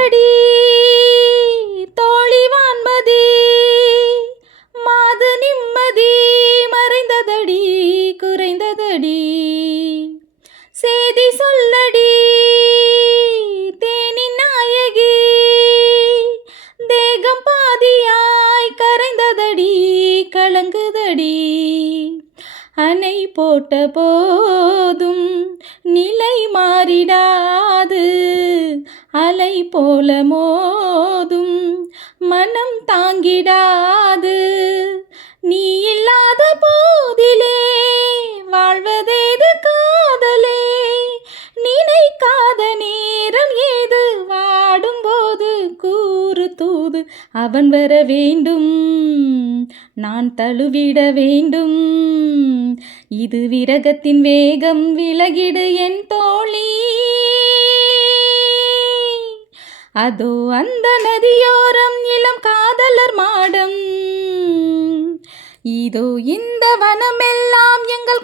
சொல்லடி தோழி வான்மதி, மாது நிம்மதி மறைந்ததடி குறைந்ததடி. சேதி சொல்லடி தேனின் நாயகி, தேகம் பாதியாய் கரைந்ததடி கலங்குதடி. அணை போட்ட போதும் நிலை மாறிடாது, அலை போல மோதும் மனம் தாங்கிடாது. நீ இல்லாத போதிலே வாழ்வதேது காதலே, நினைக்காத நேரம் ஏது வாடும்போது கூறு தூது. அவன் வர வேண்டும், நான் தழுவிட வேண்டும், இது விரகத்தின் வேகம், விலகிடு என் தோழி. அதோ அந்த நதியோரம் இளம் காதலர் மாடம், இதோ இந்த வனமெல்லாம் எங்கள்